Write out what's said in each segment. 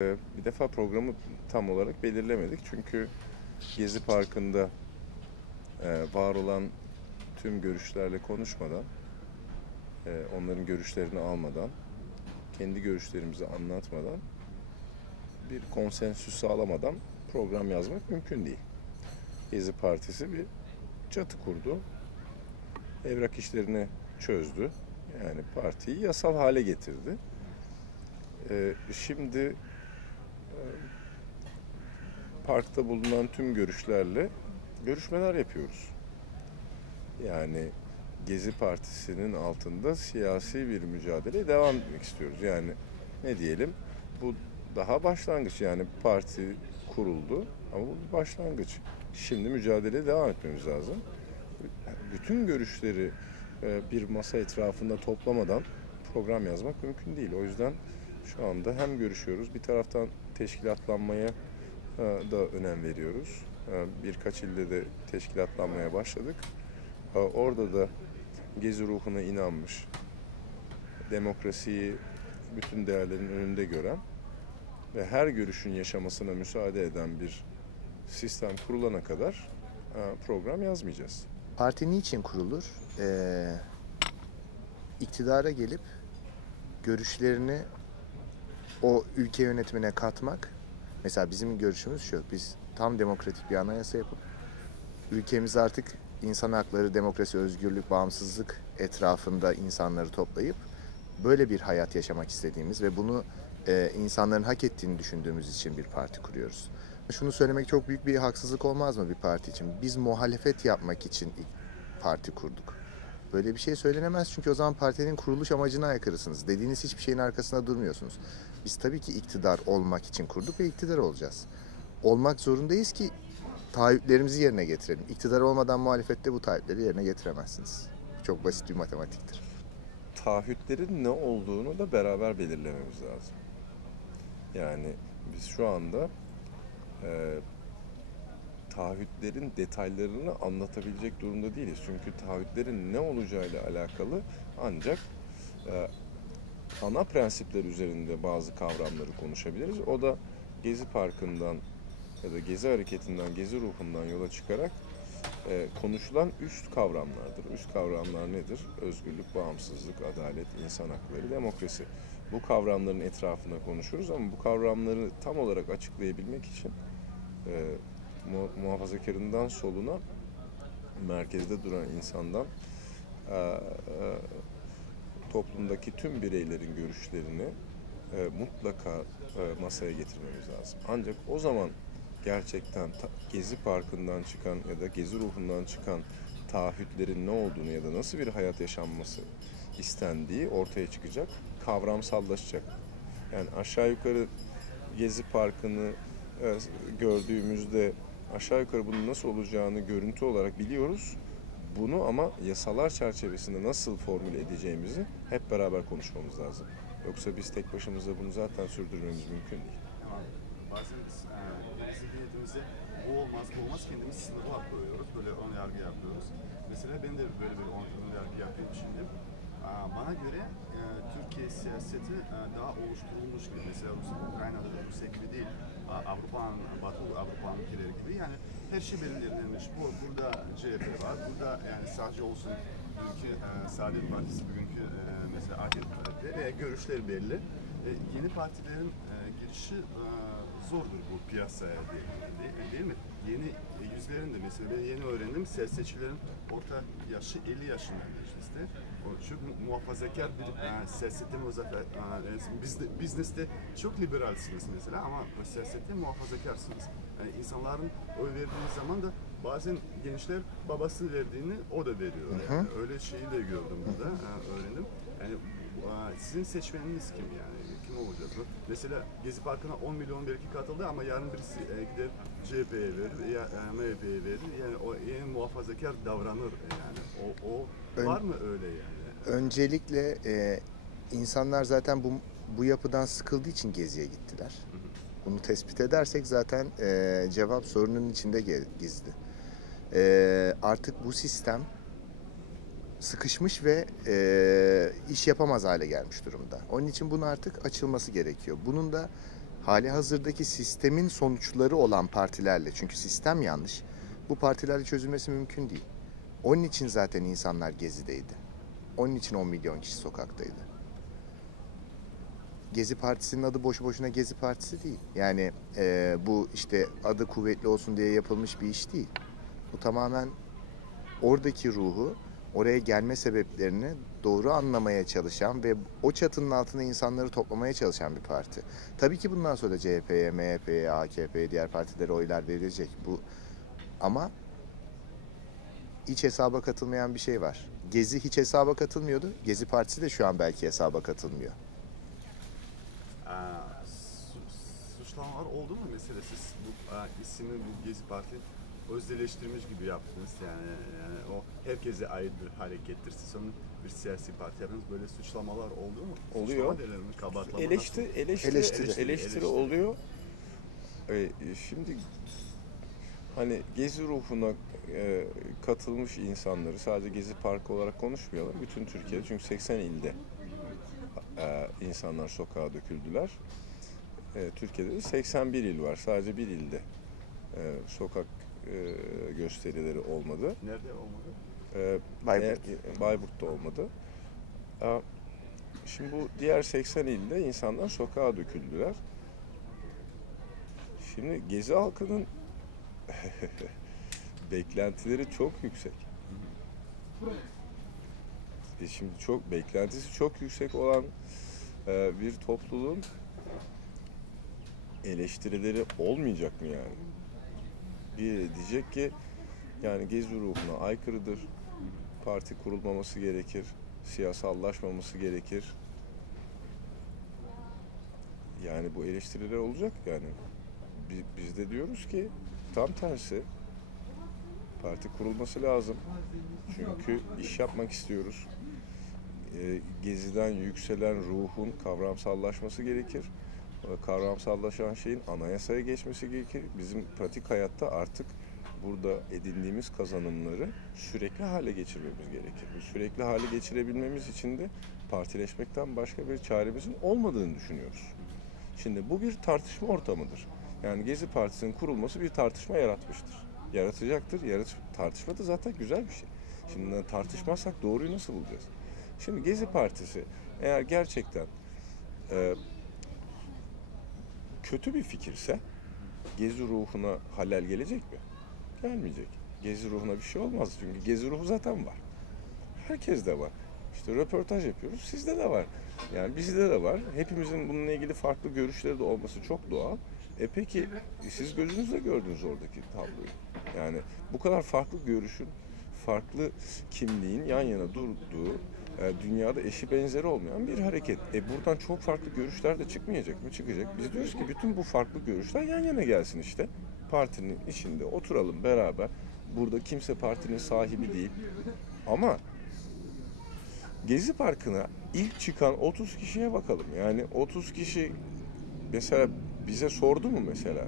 Bir defa programı tam olarak belirlemedik çünkü Gezi Parkı'nda var olan tüm görüşlerle konuşmadan, onların görüşlerini almadan, kendi görüşlerimizi anlatmadan, bir konsensüs sağlamadan program yazmak mümkün değil. Gezi Partisi bir çatı kurdu, evrak işlerini çözdü, yani partiyi yasal hale getirdi. Şimdi parkta bulunan tüm görüşlerle görüşmeler yapıyoruz. Yani Gezi Partisi'nin altında siyasi bir mücadeleye devam etmek istiyoruz. Yani ne diyelim, bu daha başlangıç, yani parti kuruldu ama bu bir başlangıç. Şimdi mücadeleye devam etmemiz lazım. Bütün görüşleri bir masa etrafında toplamadan program yazmak mümkün değil. O yüzden şu anda hem görüşüyoruz, bir taraftan teşkilatlanmaya da önem veriyoruz. Birkaç ilde de teşkilatlanmaya başladık. Orada da Gezi ruhuna inanmış, demokrasiyi bütün değerlerin önünde gören ve her görüşün yaşamasına müsaade eden bir sistem kurulana kadar program yazmayacağız. Parti niçin kurulur? İktidara gelip görüşlerini o ülke yönetimine katmak. Mesela bizim görüşümüz şu: biz tam demokratik bir anayasa yapıp ülkemizi artık insan hakları, demokrasi, özgürlük, bağımsızlık etrafında insanları toplayıp böyle bir hayat yaşamak istediğimiz ve bunu insanların hak ettiğini düşündüğümüz için bir parti kuruyoruz. Şunu söylemek çok büyük bir haksızlık olmaz mı bir parti için? Biz muhalefet yapmak için parti kurduk. Böyle bir şey söylenemez çünkü o zaman partinin kuruluş amacına aykırısınız. Dediğiniz hiçbir şeyin arkasında durmuyorsunuz. Biz tabii ki iktidar olmak için kurduk ve iktidar olacağız. Olmak zorundayız ki taahhütlerimizi yerine getirelim. İktidar olmadan muhalefette bu taahhütleri yerine getiremezsiniz. Çok basit bir matematiktir. Taahhütlerin ne olduğunu da beraber belirlememiz lazım. Yani biz şu anda taahhütlerin detaylarını anlatabilecek durumda değiliz. Çünkü taahhütlerin ne olacağıyla alakalı ancak ana prensipler üzerinde bazı kavramları konuşabiliriz. O da Gezi Parkı'ndan ya da Gezi Hareketi'nden, Gezi ruhundan yola çıkarak konuşulan üst kavramlardır. Üst kavramlar nedir? Özgürlük, bağımsızlık, adalet, insan hakları, demokrasi. Bu kavramların etrafında konuşuruz ama bu kavramları tam olarak açıklayabilmek için muhafazakarından soluna, merkezde duran insandan toplumdaki tüm bireylerin görüşlerini mutlaka masaya getirmemiz lazım. Ancak o zaman gerçekten Gezi Parkı'ndan çıkan ya da Gezi ruhundan çıkan taahhütlerin ne olduğunu ya da nasıl bir hayat yaşanması istendiği ortaya çıkacak, kavramsallaşacak. Yani aşağı yukarı Gezi Parkı'nı gördüğümüzde aşağı yukarı bunun nasıl olacağını görüntü olarak biliyoruz. Bunu ama yasalar çerçevesinde nasıl formüle edeceğimizi hep beraber konuşmamız lazım. Yoksa biz tek başımıza bunu zaten sürdürmemiz mümkün değil. Tamam. Bazen biz zihniyetimize bu olmaz, bu olmaz kendimiz sınırlar koyuyoruz. Böyle ön yargı yapıyoruz. Mesela ben de böyle bir ön yargı yapayım şimdi. Bana göre Türkiye siyaseti daha oluşturulmuş gibi. Mesela Ukrayna'da da Rusya gibi değil. Avrupa'nın, Batı Avrupa'nın ülkeleri gibi. Yani her şey belirlenmiş. Burada CHP var. Burada yani sadece olsun bugünkü Saadet Partisi, bugünkü mesela AKP Parti ve görüşler belli. Yeni partilerin girişi zordur bu piyasaya değil mi? Yeni yüzlerin de mesela ben yeni öğrendim, siyasetçilerin orta yaşı 50 yaşında işte. Çünkü muhafazakar bir siyasette bizneste çok liberalsiniz mesela ama siyasette muhafazakarsınız. Yani insanların oy verdiği zaman da bazen gençler babası verdiğini o da veriyor. Yani öyle şeyi de gördüm burada, öğrendim. Yani sizin seçmeniniz kim yani? Kim olacak bu? Mesela Gezi Parkı'na 10 milyon belki katıldı ama yarın birisi gider CHP'ye verir ya MHP'ye verir. Yani o en muhafazakar davranır yani. O var mı öyle yani? Öncelikle insanlar zaten bu yapıdan sıkıldığı için Gezi'ye gittiler. Bunu tespit edersek zaten cevap sorunun içinde gizli. Artık bu sistem sıkışmış ve iş yapamaz hale gelmiş durumda. Onun için bunun artık açılması gerekiyor. Bunun da hali hazırdaki sistemin sonuçları olan partilerle, çünkü sistem yanlış, bu partilerle çözülmesi mümkün değil. Onun için zaten insanlar Gezi'deydi. Onun için 10 milyon kişi sokaktaydı. Gezi Partisi'nin adı boşu boşuna Gezi Partisi değil. Yani bu işte adı kuvvetli olsun diye yapılmış bir iş değil. Bu tamamen oradaki ruhu, oraya gelme sebeplerini doğru anlamaya çalışan ve o çatının altına insanları toplamaya çalışan bir parti. Tabii ki bundan sonra da CHP'ye, MHP'ye, AKP'ye, diğer partilere oylar verilecek. Ama hiç hesaba katılmayan bir şey var. Gezi hiç hesaba katılmıyordu. Gezi Partisi de şu an belki hesaba katılmıyor. Suçlamalar oldu mu mesela siz bu ismi bu Gezi Parti özelleştirmiş gibi yaptınız yani o herkese ait bir harekettir. Siz onun bir siyasi parti yaptınız, böyle suçlamalar oldu mu? Oluyor. Suçlama denir mi? Kabartlama nasıl? Eleştiri oluyor. Şimdi hani Gezi ruhuna katılmış insanları sadece Gezi Parkı olarak konuşmayalım. Bütün Türkiye'de, çünkü 80 ilde insanlar sokağa döküldüler. Türkiye'de de 81 il var. Sadece bir ilde sokak gösterileri olmadı. Nerede olmadı? Bayburt. Bayburt'ta olmadı. Şimdi bu diğer 80 ilde insanlar sokağa döküldüler. Şimdi Gezi halkının beklentileri çok yüksek. Şimdi beklentisi çok yüksek olan bir topluluğun eleştirileri olmayacak mı yani? Bir diyecek ki yani Gezi ruhuna aykırıdır. Parti kurulmaması gerekir. Siyasallaşmaması gerekir. Yani bu eleştiriler olacak yani. Biz de diyoruz ki tam tersi. Parti kurulması lazım. Çünkü iş yapmak istiyoruz. Gezi'den yükselen ruhun kavramsallaşması gerekir. Kavramsallaşan şeyin anayasaya geçmesi gerekir. Bizim pratik hayatta artık burada edindiğimiz kazanımları sürekli hale geçirmemiz gerekir. Bu sürekli hale geçirebilmemiz için de partileşmekten başka bir çaremizin olmadığını düşünüyoruz. Şimdi bu bir tartışma ortamıdır. Yani Gezi Partisi'nin kurulması bir tartışma yaratmıştır. Yaratacaktır. Tartışma da zaten güzel bir şey. Şimdi tartışmazsak doğruyu nasıl bulacağız? Şimdi Gezi Partisi eğer gerçekten kötü bir fikirse Gezi ruhuna halel gelecek mi? Gelmeyecek. Gezi ruhuna bir şey olmaz. Çünkü Gezi ruhu zaten var. Herkes de var. İşte röportaj yapıyoruz. Sizde de var. Yani bizde de var. Hepimizin bununla ilgili farklı görüşleri de olması çok doğal. Peki siz gözünüzle gördünüz oradaki tabloyu. Yani bu kadar farklı görüşün, farklı kimliğin yan yana durduğu, dünyada eşi benzeri olmayan bir hareket. Buradan çok farklı görüşler de çıkmayacak mı? Çıkacak. Biz diyoruz ki bütün bu farklı görüşler yan yana gelsin işte. Partinin içinde oturalım beraber. Burada kimse partinin sahibi değil. Ama Gezi Parkı'na ilk çıkan 30 kişiye bakalım. Yani 30 kişi mesela bize sordu mu mesela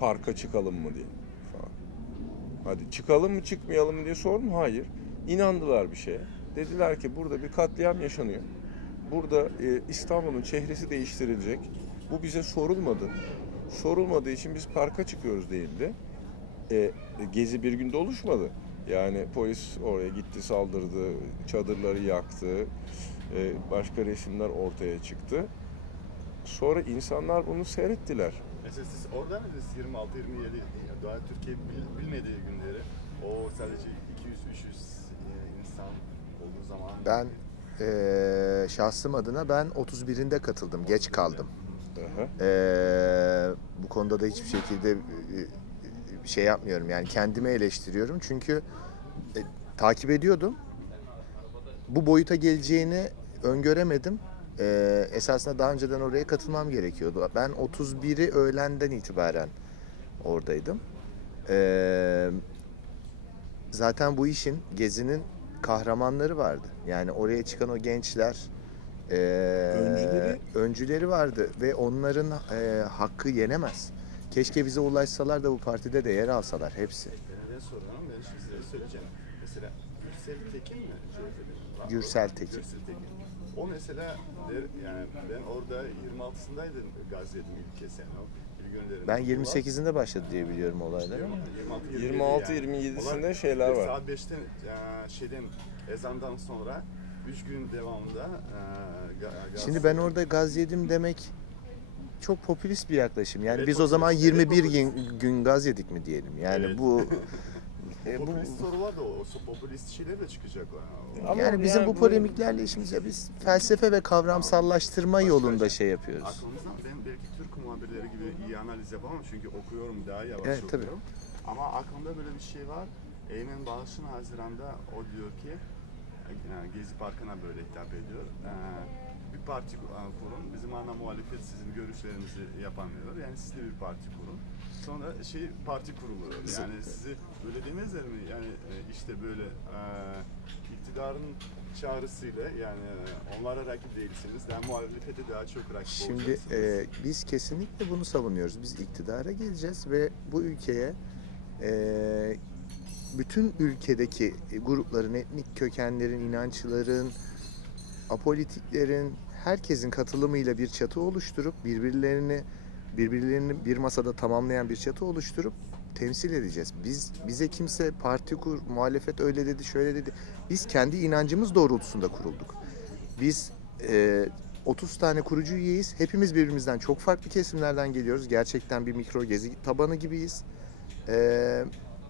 parka çıkalım mı diye falan. Hadi çıkalım mı çıkmayalım mı diye sordu mu? Hayır. İnandılar bir şeye. Dediler ki burada bir katliam yaşanıyor. Burada İstanbul'un çehresi değiştirilecek. Bu bize sorulmadı. Sorulmadığı için biz parka çıkıyoruz değildi. Gezi bir günde oluşmadı. Yani polis oraya gitti, saldırdı, çadırları yaktı, başka resimler ortaya çıktı. Sonra insanlar bunu seyrettiler. Mesela siz orada mıydınız 26-27 daha Türkiye bilmediği günleri? O sadece 200-300 insan olduğu zaman... Ben şahsım adına ben 31'inde katıldım. Geç kaldım. Bu konuda da hiçbir şekilde bir şey yapmıyorum. Yani kendimi eleştiriyorum. Çünkü takip ediyordum. Bu boyuta geleceğini öngöremedim. Esasında daha önceden oraya katılmam gerekiyordu. Ben 31'i öğlenden itibaren oradaydım. Zaten bu işin, Gezi'nin kahramanları vardı. Yani oraya çıkan o gençler, öncüleri vardı ve onların hakkı yenemez. Keşke bize ulaşsalar da bu partide de yer alsalar hepsi. Ben sorun ama ben size söyleyeceğim. Mesela Gürsel Tekin mi? Gürsel Tekin. Gürsel Tekin. O mesela yani ben orada 26'sındaydım Gazi'nin ilk kez yani o ilk gönderimde. Ben 28'inde başladı diye biliyorum olaylar ama. 26-27'sinde şeyler var. Saat 5'ten şeyden ezandan sonra 3 gün devamında Şimdi ben orada gaz yedim demek çok popülist bir yaklaşım. Yani Evet, biz o zaman popülist, evet, 21 popülist. gün gaz yedik mi diyelim. Yani Evet. bu popülist sorular da o popülist şeyler de çıkacak. Ama yani bizim yani bu polemiklerle işimiz ya, biz felsefe ve kavramsallaştırma Başka yolunda şey. şey yapıyoruz. Aklımızdan ben belki Türk muhabirleri gibi iyi analiz yapamam çünkü okuyorum daha yavaş Evet, tabii. okuyorum. Ama aklımda böyle bir şey var. Eymen Bağış'ın Haziran'da o diyor ki Gezi Parkı'na böyle hitap ediyor. Bir parti kurun. Bizim ana muhalefet sizin görüşlerinizi yapamıyor. Yani siz de bir parti kurun. Sonra parti kuruluyor. Yani sizi böyle demezler mi? Yani işte böyle iktidarın çağrısıyla yani onlara rakip değilsiniz. Yani muhalefete daha çok rakip Şimdi olacaksınız. biz kesinlikle bunu savunuyoruz. Biz iktidara geleceğiz ve bu ülkeye bütün ülkedeki grupların, etnik kökenlerin, inançların, apolitiklerin, herkesin katılımıyla bir çatı oluşturup birbirlerini bir masada tamamlayan bir çatı oluşturup temsil edeceğiz. Bize kimse parti kur, muhalefet öyle dedi, şöyle dedi. Biz kendi inancımız doğrultusunda kurulduk. Biz 30 tane kurucu üyeyiz. Hepimiz birbirimizden çok farklı kesimlerden geliyoruz. Gerçekten bir mikro gezi tabanı gibiyiz.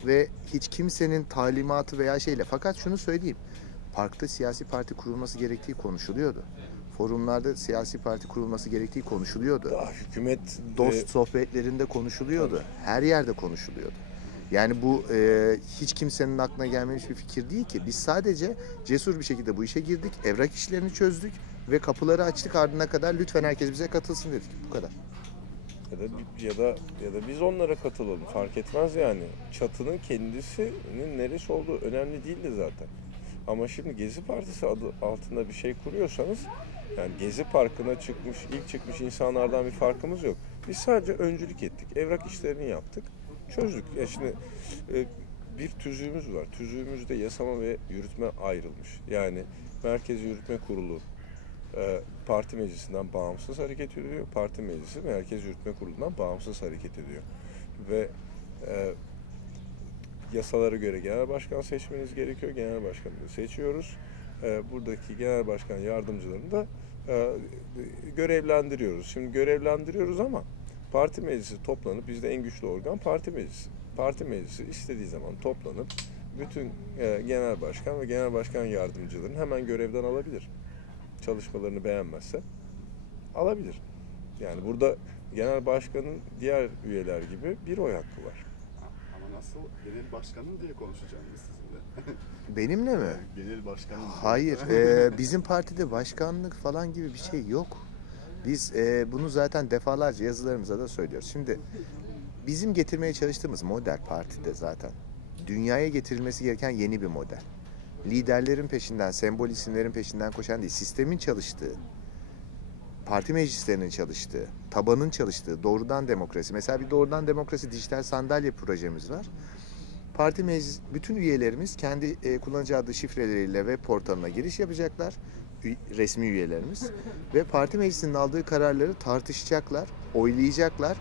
Ve hiç kimsenin talimatı veya şeyle. Fakat şunu söyleyeyim. Parkta siyasi parti kurulması gerektiği konuşuluyordu. Forumlarda siyasi parti kurulması gerektiği konuşuluyordu. Daha hükümet Dost sohbetlerinde konuşuluyordu. Her yerde konuşuluyordu. Yani bu hiç kimsenin aklına gelmemiş bir fikir değil ki. Biz sadece cesur bir şekilde bu işe girdik. Evrak işlerini çözdük ve kapıları açtık, ardına kadar lütfen herkes bize katılsın dedik. Bu kadar. ya da biz onlara katılalım. Fark etmez yani. Çatının kendisinin neresi olduğu önemli değildi zaten. Ama şimdi Gezi Partisi adı altında bir şey kuruyorsanız yani Gezi Parkı'na ilk çıkmış insanlardan bir farkımız yok. Biz sadece öncülük ettik. Evrak işlerini yaptık. Çözdük. Ya şimdi bir tüzüğümüz var. Tüzüğümüzde yasama ve yürütme ayrılmış. Yani Merkez Yürütme Kurulu parti meclisinden bağımsız hareket ediyor. Parti meclisi Merkez Yürütme Kurulu'ndan bağımsız hareket ediyor. Ve yasalara göre genel başkan seçmeniz gerekiyor. Genel başkanı seçiyoruz. Buradaki genel başkan yardımcılarını da görevlendiriyoruz. Şimdi görevlendiriyoruz ama parti meclisi toplanıp, bizde en güçlü organ parti meclisi. Parti meclisi istediği zaman toplanıp bütün genel başkan ve genel başkan yardımcılarını hemen görevden alabilir. Çalışmalarını beğenmezse alabilir. Yani burada genel başkanın diğer üyeler gibi bir oy hakkı var. Ama nasıl genel başkanım diye konuşacağım biz sizinle. Benimle mi? Genel başkanım. Hayır. Bizim partide başkanlık falan gibi bir şey yok. Biz bunu zaten defalarca yazılarımıza da söylüyoruz. Şimdi bizim getirmeye çalıştığımız model partide zaten dünyaya getirilmesi gereken yeni bir model. Liderlerin peşinden, sembol isimlerin peşinden koşan değil, sistemin çalıştığı, parti meclislerinin çalıştığı, tabanın çalıştığı, doğrudan demokrasi. Mesela bir doğrudan demokrasi dijital sandalye projemiz var. Parti meclis, bütün üyelerimiz kendi kullanıcı adı şifreleriyle web portalına giriş yapacaklar. Resmi üyelerimiz. Ve parti meclisinin aldığı kararları tartışacaklar, oylayacaklar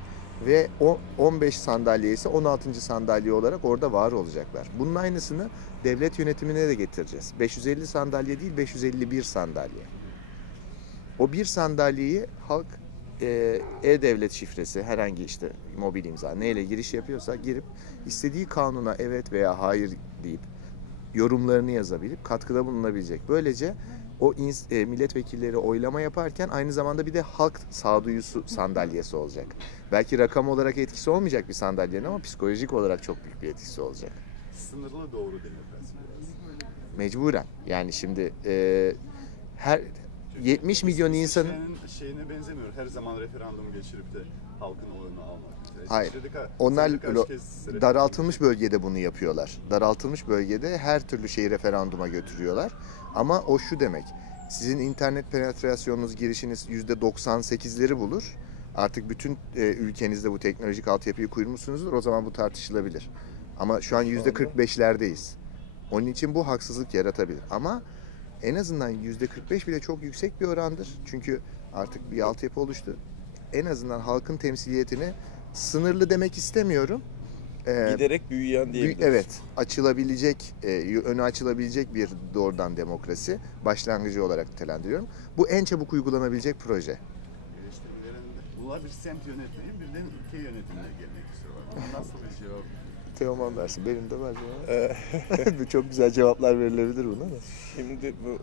ve o 15 sandalye ise 16. sandalye olarak orada var olacaklar. Bunun aynısını devlet yönetimine de getireceğiz. 550 sandalye değil, 551 sandalye. O bir sandalyeyi halk e-devlet şifresi, herhangi işte mobil imza neyle giriş yapıyorsa girip istediği kanuna evet veya hayır deyip yorumlarını yazabilip katkıda bulunabilecek. Böylece o milletvekilleri oylama yaparken aynı zamanda bir de halk sağduyusu sandalyesi olacak. Belki rakam olarak etkisi olmayacak bir sandalyenin ama psikolojik olarak çok büyük bir etkisi olacak. Sınırlı doğru demokrasi biraz. Mecburen. Yani şimdi her 70 milyon insanın şeyine benzemiyor. Her zaman referandum geçirip de halkın oyunu almak. hayır. İsviçre'de Onlar kaç kez daraltılmış bölgede bunu yapıyorlar. Daraltılmış bölgede her türlü şeyi referanduma götürüyorlar. Ama o şu demek. Sizin internet penetrasyonunuz, girişiniz %98'leri bulur. Artık bütün ülkenizde bu teknolojik altyapıyı kurmuşsunuzdur. O zaman bu tartışılabilir. Ama şu an %45'lerdeyiz. Onun için bu haksızlık yaratabilir. Ama en azından %45 bile çok yüksek bir orandır. Çünkü artık bir altyapı oluştu. En azından halkın temsiliyetini sınırlı demek istemiyorum. Giderek büyüyen diyebiliriz. Evet, açılabilecek, önü açılabilecek bir doğrudan demokrasi başlangıcı olarak nitelendiriyorum. Bu en çabuk uygulanabilecek proje. Eleştirilerinde bunlar bir semt yönetmeyi, bir de ülke yönetimine gelmek istiyorlar. Bu nasıl bir cevap? Teoman dersin, benim de var ya. Çok güzel cevaplar verilebilir buna da. Şimdi bu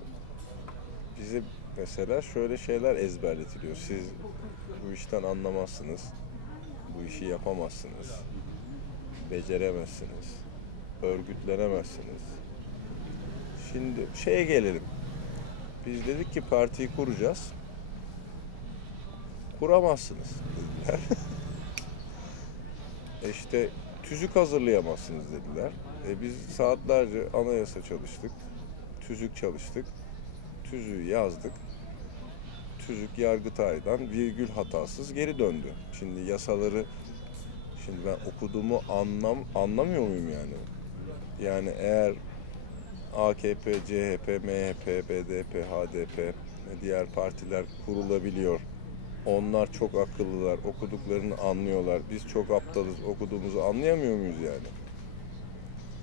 bize mesela şöyle şeyler ezberletiliyor. Siz bu işten anlamazsınız. Bu işi yapamazsınız. Beceremezsiniz. Örgütlenemezsiniz. Şimdi şeye gelelim. Biz dedik ki partiyi kuracağız. Kuramazsınız dediler. İşte tüzük hazırlayamazsınız dediler. Biz saatlerce anayasa çalıştık. Tüzük çalıştık. Tüzüğü yazdık. Tüzük Yargıtay'dan virgül hatasız geri döndü. Şimdi yasaları ben okuduğumu anlamıyor muyum yani? Yani eğer AKP, CHP, MHP, BDP, HDP diğer partiler kurulabiliyor. Onlar çok akıllılar, okuduklarını anlıyorlar. Biz çok aptalız, okuduğumuzu anlayamıyor muyuz yani?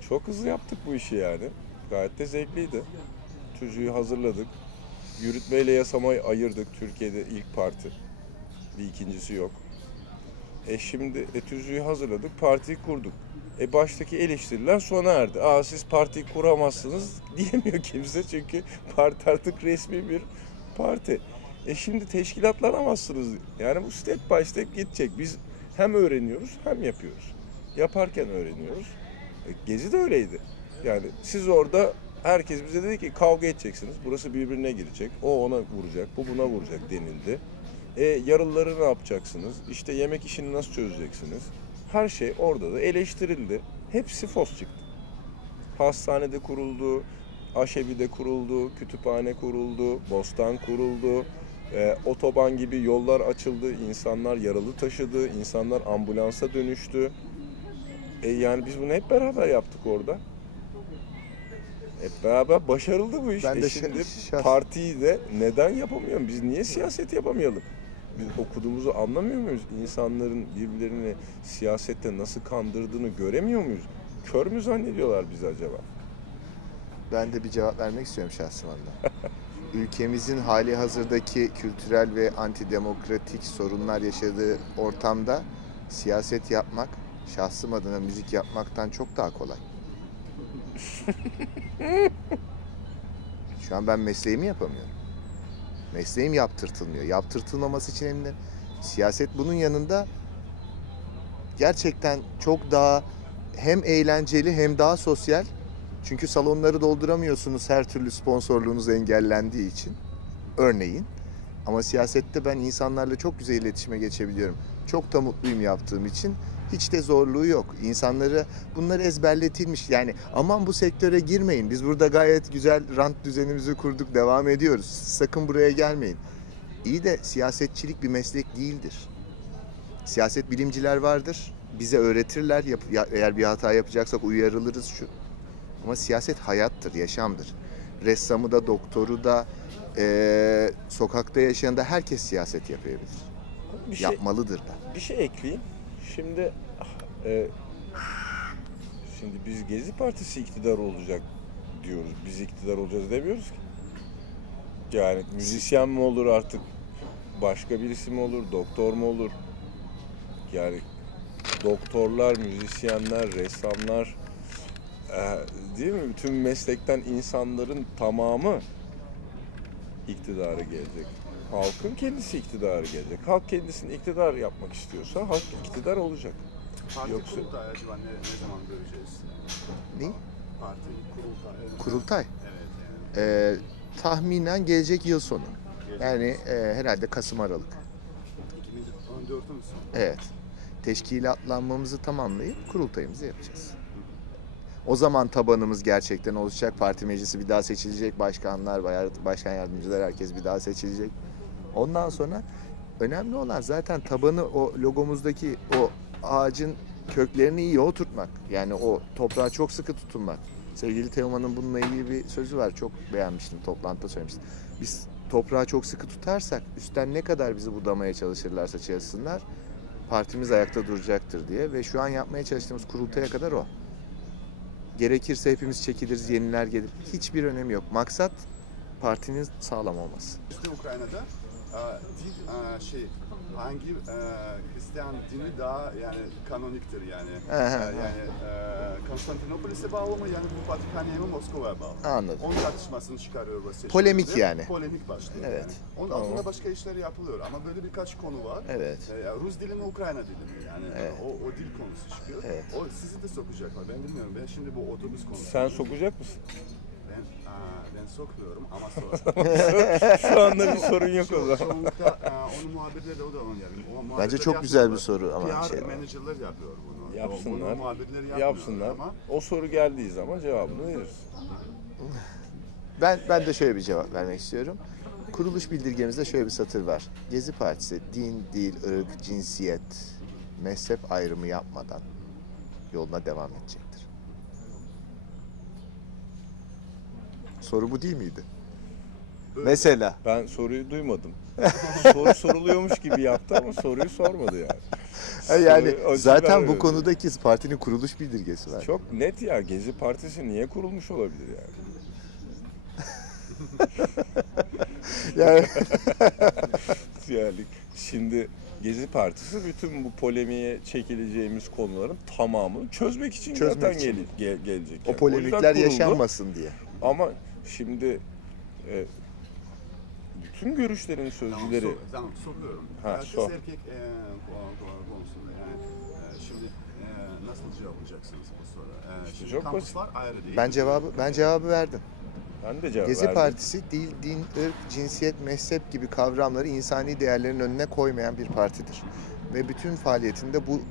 Çok hızlı yaptık bu işi yani. Gayet de zevkliydi. Tüzüğü hazırladık. Yürütmeyle yasamayı ayırdık. Türkiye'de ilk parti. Bir ikincisi yok. Şimdi tüzüğü hazırladık, partiyi kurduk. Baştaki eleştiriler sona erdi. Siz partiyi kuramazsınız diyemiyor kimse çünkü parti artık resmi bir parti. Şimdi teşkilatlanamazsınız. Yani bu step by step gidecek. Biz hem öğreniyoruz hem yapıyoruz. Yaparken öğreniyoruz. Gezi de öyleydi. Yani siz orada herkes bize dedi ki kavga edeceksiniz. Burası birbirine girecek. O ona vuracak, bu buna vuracak denildi. Yaralıları ne yapacaksınız? İşte yemek işini nasıl çözeceksiniz? Her şey orada da eleştirildi. Hepsi fos çıktı. Hastanede kuruldu, aşevide kuruldu, kütüphane kuruldu, bostan kuruldu. Otoban gibi yollar açıldı, insanlar yaralı taşıdı, insanlar ambulansa dönüştü. Yani biz bunu hep beraber yaptık orada. Hep beraber başarıldı bu iş. Ben de Şimdi partiyi de neden yapamıyorum? Biz niye siyaset yapamayalım? Biz okuduğumuzu anlamıyor muyuz? İnsanların birbirlerini siyasette nasıl kandırdığını göremiyor muyuz? Kör mü zannediyorlar bizi acaba? Ben de bir cevap vermek istiyorum şahsım adına. Ülkemizin hali hazırdaki kültürel ve antidemokratik sorunlar yaşadığı ortamda siyaset yapmak, şahsım adına müzik yapmaktan çok daha kolay. Şu an ben mesleğimi yapamıyorum. Mesleğim yaptırtılmıyor. Yaptırtılmaması için elimde. Siyaset bunun yanında gerçekten çok daha hem eğlenceli hem daha sosyal. Çünkü salonları dolduramıyorsunuz her türlü sponsorluğunuz engellendiği için. Örneğin. Ama siyasette ben insanlarla çok güzel iletişime geçebiliyorum. Çok da mutluyum yaptığım için. Hiç de zorluğu yok. İnsanları bunları ezberletilmiş. Yani aman bu sektöre girmeyin. Biz burada gayet güzel rant düzenimizi kurduk, devam ediyoruz. Sakın buraya gelmeyin. İyi de siyasetçilik bir meslek değildir. Siyaset bilimciler vardır. Bize öğretirler. Eğer bir hata yapacaksak uyarılırız şu. Ama siyaset hayattır, yaşamdır. Ressamı da, doktoru da, sokakta yaşayan da herkes siyaset yapabilir. Yapmalıdır da. Bir şey ekleyeyim. Şimdi biz Gezi Partisi iktidar olacak diyoruz. Biz iktidar olacağız demiyoruz ki. Yani müzisyen mi olur artık? Başka birisi mi olur? Doktor mu olur? Yani doktorlar, müzisyenler, ressamlar, değil mi? Bütün meslekten insanların tamamı iktidara gelecek. Halkın kendisi iktidara gelecek. Halk kendisini iktidar yapmak istiyorsa halk iktidar olacak. Parti Yoksa... kurultayı acaba ne zaman göreceğiz? Ne? Parti kurultayı. Kurultay. Evet. Tahminen gelecek yıl sonu. Yani herhalde Kasım-Aralık. 2014'ün sonu. Evet. Teşkilatlanmamızı tamamlayıp kurultayımızı yapacağız. O zaman tabanımız gerçekten oluşacak. Parti meclisi bir daha seçilecek. Başkanlar, başkan yardımcılar herkes bir daha seçilecek. Ondan sonra önemli olan zaten tabanı o logomuzdaki o ağacın köklerini iyi oturtmak. Yani o toprağa çok sıkı tutunmak. Sevgili Teoman'ın bununla ilgili bir sözü var. Çok beğenmiştim. Toplantıda söylemiştim. Biz toprağı çok sıkı tutarsak üstten ne kadar bizi budamaya çalışırlarsa çalışsınlar partimiz ayakta duracaktır diye. Ve şu an yapmaya çalıştığımız kurultaya kadar o. Gerekirse hepimiz çekiliriz, yeniler gelir. Hiçbir önemi yok. Maksat partinin sağlam olması. İşte Ukrayna'da din hangi Hristiyan dini daha yani kanoniktir yani. Konstantinopolis'e bağlı mı yani bu Vatikan'a mı Moskova'ya bağlı? Anladım. Onun tartışmasını çıkarıyor bu seçimde. Polemik yani. Polemik başlıyor. Evet. Yani. Onun Tamam. altında başka işler yapılıyor ama böyle birkaç konu var. Evet. Rus dili mi Ukrayna dili mi yani Evet. o dil konusu çıkıyor. Evet. O sizi de sokacaklar. Ben bilmiyorum. Ben şimdi bu otobüs konusu. Sen sokacak mısın? Ben sokmuyorum ama sonra. Şu anda bir sorun yok o zaman. Çoğunlukla onun muhabirleri de o da onun yani. O muhabirler Bence çok güzel bir yapmıyorlar. soru ama PR şey. menajerler yapıyor bunu. Yapsınlar. Bunu muhabirleri yapmıyor Yapsınlar. ama O soru geldiği zaman cevabını veririz. Ben de şöyle bir cevap vermek istiyorum. Kuruluş bildirgemizde şöyle bir satır var. Gezi Partisi din, dil, ırk, cinsiyet, mezhep ayrımı yapmadan yoluna devam edecektir. Soru bu değil miydi? Böyle. Mesela. Ben soruyu duymadım. Soru soruluyormuş gibi yaptı ama soruyu sormadı yani. Yani Soruyu zaten bu vermedi. konudaki partinin kuruluş bildirgesi var. Çok net ya. Gezi Partisi niye kurulmuş olabilir yani? Yani Yani şimdi Gezi Partisi bütün bu polemiğe çekileceğimiz konuların tamamını çözmek için Çözmek zaten için. gelecek. o yani. polemikler yüzden kuruldu. yaşanmasın diye. Ama şimdi bütün görüşlerin sözcüleri Tamam sokuyorum. Ha, Erkek sor. erkek konusunda yani şimdi nasıl cevaplayacaksınız bu soru? Şimdi çok kampüsler ayrı değil. Ben cevabı verdim. ben de cevap Gezi verdim. Partisi dil, din, ırk, cinsiyet, mezhep gibi kavramları insani değerlerin önüne koymayan bir partidir. Ve bütün faaliyetinde bu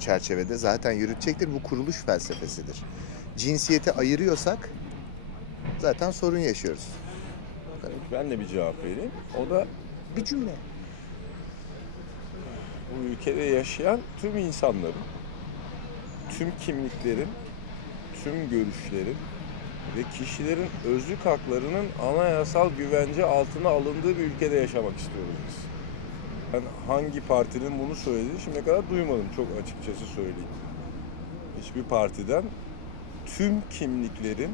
çerçevede zaten yürütecektir. Bu kuruluş felsefesidir. Cinsiyeti ayırıyorsak zaten sorun yaşıyoruz. Ben de bir cevap vereyim. O da Bir cümle. bu ülkede yaşayan tüm insanların, tüm kimliklerin, tüm görüşlerin ve kişilerin özlük haklarının anayasal güvence altına alındığı bir ülkede yaşamak istiyoruz biz. Ben hangi partinin bunu söylediğini şimdiye kadar duymadım, çok açıkçası söyleyeyim. Hiçbir partiden tüm kimliklerin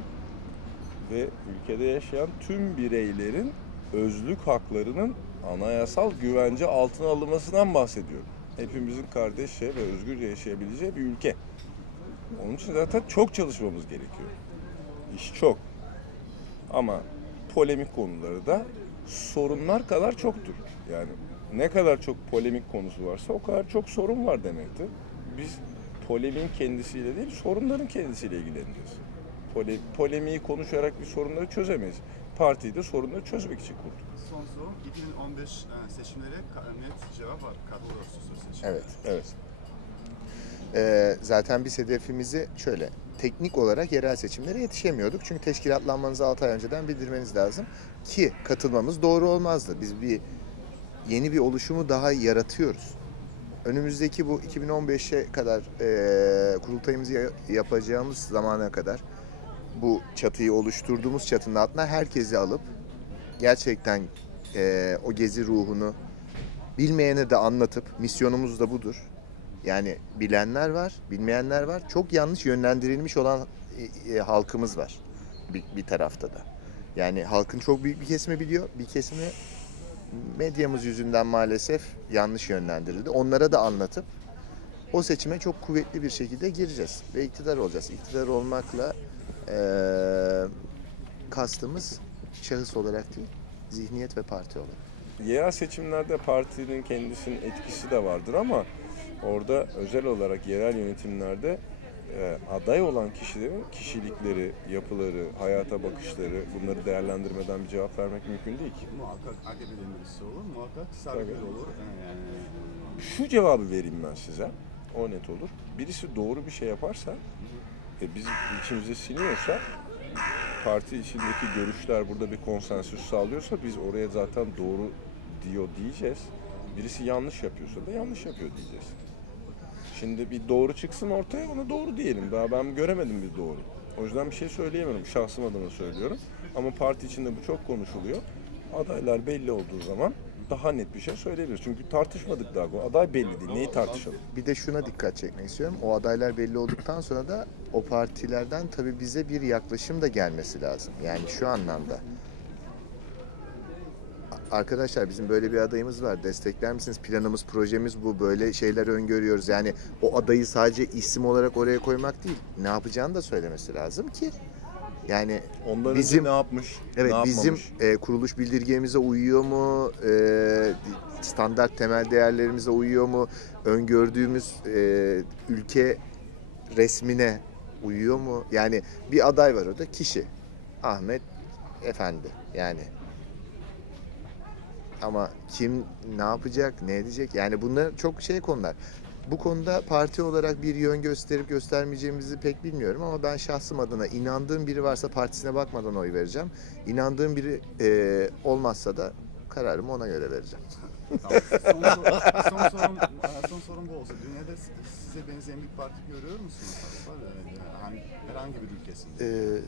ve ülkede yaşayan tüm bireylerin özlük haklarının anayasal güvence altına alınmasından bahsediyorum. Hepimizin kardeşçe ve özgürce yaşayabileceği bir ülke. Onun için zaten çok çalışmamız gerekiyor. İş çok. Ama polemik konuları da sorunlar kadar çoktur. Yani ne kadar çok polemik konusu varsa o kadar çok sorun var demektir. Biz polemiğin kendisiyle değil, sorunların kendisiyle ilgileneceğiz. Polemiği konuşarak bir sorunları çözemeyiz. Partiyi de sorunları çözmek için kurduk. Son soru 2015 seçimlere net cevap var. Kadrosu seçimleri. Evet. Evet. Zaten biz hedefimizi şöyle teknik olarak yerel seçimlere yetişemiyorduk. Çünkü teşkilatlanmanızı 6 ay önceden bildirmeniz lazım ki katılmamız doğru olmazdı. Biz yeni bir oluşumu daha yaratıyoruz. Önümüzdeki bu 2015'e kadar kurultayımızı yapacağımız zamana kadar bu çatıyı oluşturduğumuz çatının altına herkesi alıp gerçekten o gezi ruhunu bilmeyene de anlatıp misyonumuz da budur. Yani bilenler var, bilmeyenler var. Çok yanlış yönlendirilmiş olan halkımız var bir tarafta da. Yani halkın çok büyük bir kesimi biliyor, bir kesimi medyamız yüzünden maalesef yanlış yönlendirildi. Onlara da anlatıp o seçime çok kuvvetli bir şekilde gireceğiz ve iktidar olacağız. İktidar olmakla kastımız şahıs olarak değil, zihniyet ve parti olarak. Yerel seçimlerde partinin kendisinin etkisi de vardır ama orada özel olarak yerel yönetimlerde aday olan kişilerin kişilikleri, yapıları, hayata bakışları, bunları değerlendirmeden bir cevap vermek mümkün değil ki. Muhakkak AKP'den birisi olur, muhakkak Sarıgül olur. Yani Şu cevabı vereyim ben size, o net olur. Birisi doğru bir şey yaparsa, bizim içimizde siniyorsa, parti içindeki görüşler burada bir konsensüs sağlıyorsa biz oraya zaten doğru diyor diyeceğiz. Birisi yanlış yapıyorsa da yanlış yapıyor diyeceğiz. Şimdi bir doğru çıksın ortaya, ona doğru diyelim. Daha ben göremedim bir doğru. O yüzden bir şey söyleyemiyorum. Şahsım adına söylüyorum. Ama parti içinde bu çok konuşuluyor. Adaylar belli olduğu zaman daha net bir şey söyleyebiliriz. Çünkü tartışmadık daha. Bu aday belli değil. Neyi tartışalım? Bir de şuna dikkat çekmek istiyorum. O adaylar belli olduktan sonra da o partilerden tabii bize bir yaklaşım da gelmesi lazım. Yani şu anlamda. Arkadaşlar bizim böyle bir adayımız var. Destekler misiniz? Planımız, projemiz bu. Böyle şeyler öngörüyoruz. Yani o adayı sadece isim olarak oraya koymak değil. Ne yapacağını da söylemesi lazım ki. Yani Ondan bizim önce ne yapmış, evet ne bizim yapmamış? kuruluş bildirgemize uyuyor mu? Standart temel değerlerimize uyuyor mu? Öngördüğümüz ülke resmine uyuyor mu? Yani bir aday var orada, kişi Ahmet Efendi yani. Ama kim ne yapacak, ne edecek? Yani bunlar çok şey konular. Bu konuda parti olarak bir yön gösterip göstermeyeceğimizi pek bilmiyorum ama ben şahsım adına inandığım biri varsa partisine bakmadan oy vereceğim. İnandığım biri olmazsa da kararımı ona göre vereceğim. Tamam. Son sorum bu olsa. Dünyada size benzeyen bir parti görüyor musunuz? Hani herhangi bir ülkesinde.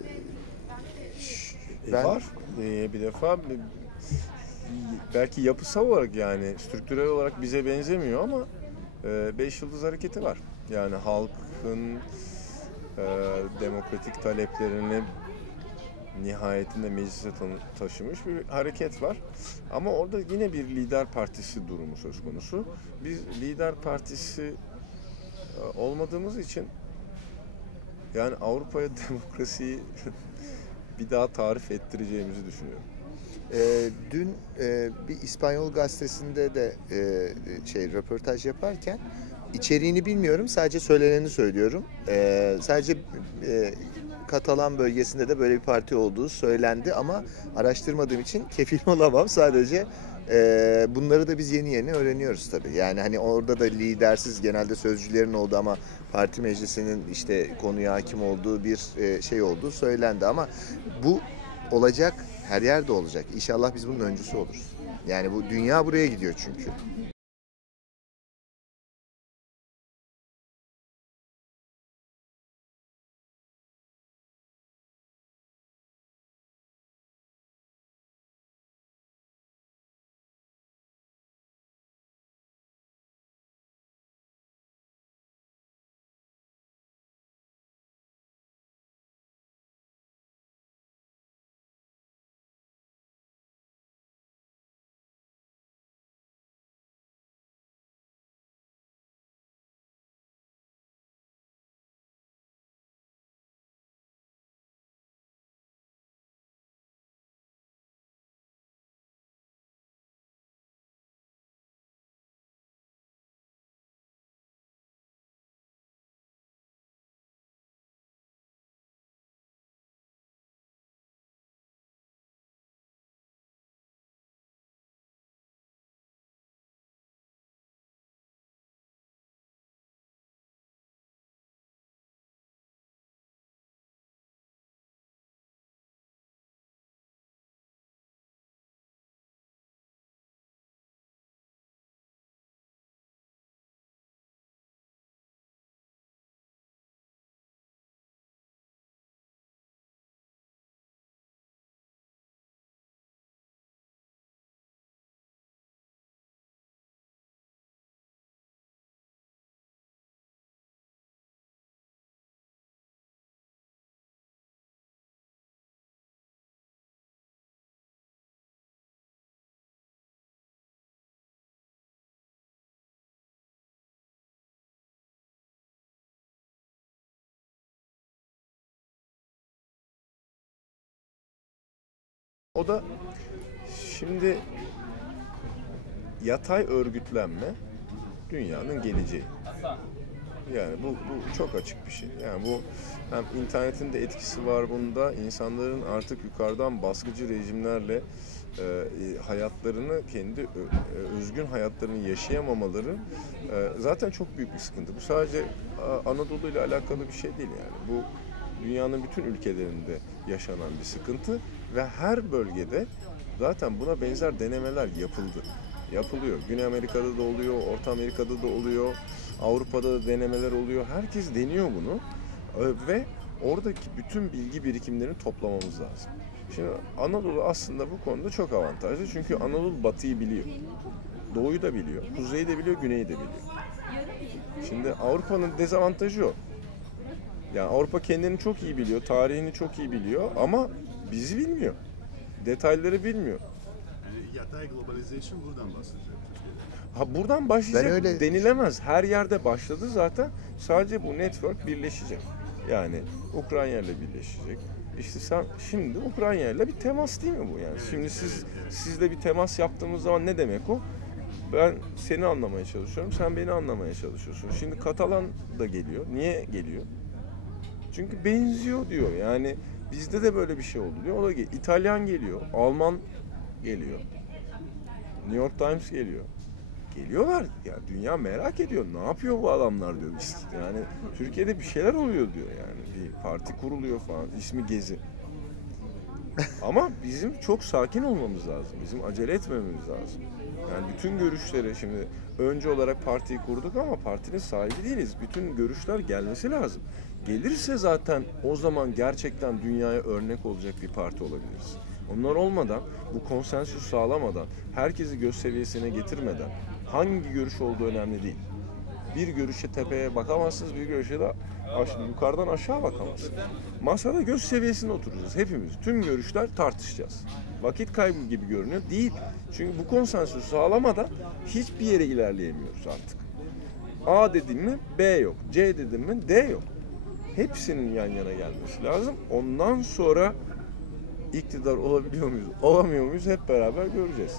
Ben- Var. Bir defa belki yapısal olarak yani strüktürel olarak bize benzemiyor ama 5 yıldız hareketi var. Yani halkın demokratik taleplerini nihayetinde meclise taşımış bir hareket var. Ama orada yine bir lider partisi durumu söz konusu. Biz lider partisi olmadığımız için yani Avrupa'ya demokrasiyi bir daha tarif ettireceğimizi düşünüyorum. Dün bir İspanyol gazetesinde de röportaj yaparken içeriğini bilmiyorum, sadece söyleneni söylüyorum. Sadece Katalan bölgesinde de böyle bir parti olduğu söylendi ama araştırmadığım için kefil olamam. Sadece bunları da biz yeni yeni öğreniyoruz tabii. Yani hani orada da lidersiz genelde sözcülerin olduğu ama parti meclisinin işte konuya hakim olduğu bir şey olduğu söylendi ama bu olacak, her yerde olacak. İnşallah biz bunun öncüsü oluruz. Yani bu dünya buraya gidiyor çünkü. O da şimdi yatay örgütlenme dünyanın geleceği. Yani bu çok açık bir şey. Yani bu hem internetin de etkisi var bunda. İnsanların artık yukarıdan baskıcı rejimlerle hayatlarını kendi özgün hayatlarını yaşayamamaları zaten çok büyük bir sıkıntı. Bu sadece Anadolu ile alakalı bir şey değil yani. Bu dünyanın bütün ülkelerinde yaşanan bir sıkıntı ve her bölgede zaten buna benzer denemeler yapılıyor. Güney Amerika'da da oluyor, Orta Amerika'da da oluyor, Avrupa'da da denemeler oluyor. Herkes deniyor bunu ve Oradaki bütün bilgi birikimlerini toplamamız lazım. Şimdi Anadolu aslında bu konuda çok avantajlı. Çünkü Anadolu batıyı biliyor. Doğuyu da biliyor, kuzeyi de biliyor, güneyi de biliyor. Şimdi Avrupa'nın dezavantajı o. Yani Avrupa kendini çok iyi biliyor, tarihini çok iyi biliyor ama bizi bilmiyor. Detayları bilmiyor. Yani yatay globalizasyon buradan bahsediyor Türkiye'de. Ha buradan başlayacak Ben öyle- denilemez. Her yerde başladı zaten. Sadece bu network birleşecek. Yani Ukrayna ile birleşecek. İşte sen şimdi Ukrayna ile bir temas değil mi bu yani? Şimdi sizle bir temas yaptığımız zaman ne demek o? Ben seni anlamaya çalışıyorum, sen beni anlamaya çalışıyorsun. Şimdi Katalan da geliyor. Niye geliyor? Çünkü benziyor diyor. Yani bizde de böyle bir şey oldu diyor. O da geliyor. İtalyan geliyor, Alman geliyor. New York Times geliyor. Geliyorlar. Ya dünya merak ediyor. Ne yapıyor bu adamlar diyor. Yani Türkiye'de bir şeyler oluyor diyor yani. Bir parti kuruluyor falan. İsmi Gezi. Ama bizim çok sakin olmamız lazım. Bizim acele etmememiz lazım. Yani bütün görüşleri şimdi önce olarak partiyi kurduk ama partinin sahibi değiliz. Bütün görüşler gelmesi lazım. Gelirse zaten o zaman gerçekten dünyaya örnek olacak bir parti olabiliriz. Onlar olmadan, bu konsensüs sağlamadan, herkesi göz seviyesine getirmeden hangi görüş olduğu önemli değil. Bir görüşe tepeye bakamazsınız, bir görüşe de yukarıdan aşağı bakamazsınız. Masada göz seviyesinde oturacağız hepimiz. Tüm görüşler tartışacağız. Vakit kaybı gibi görünüyor. Değil. Çünkü bu konsensüsü sağlamadan hiçbir yere ilerleyemiyoruz artık. A dedim mi B yok. C dedim mi D yok. Hepsinin yan yana gelmesi lazım. Ondan sonra iktidar olabiliyor muyuz, olamıyor muyuz hep beraber göreceğiz.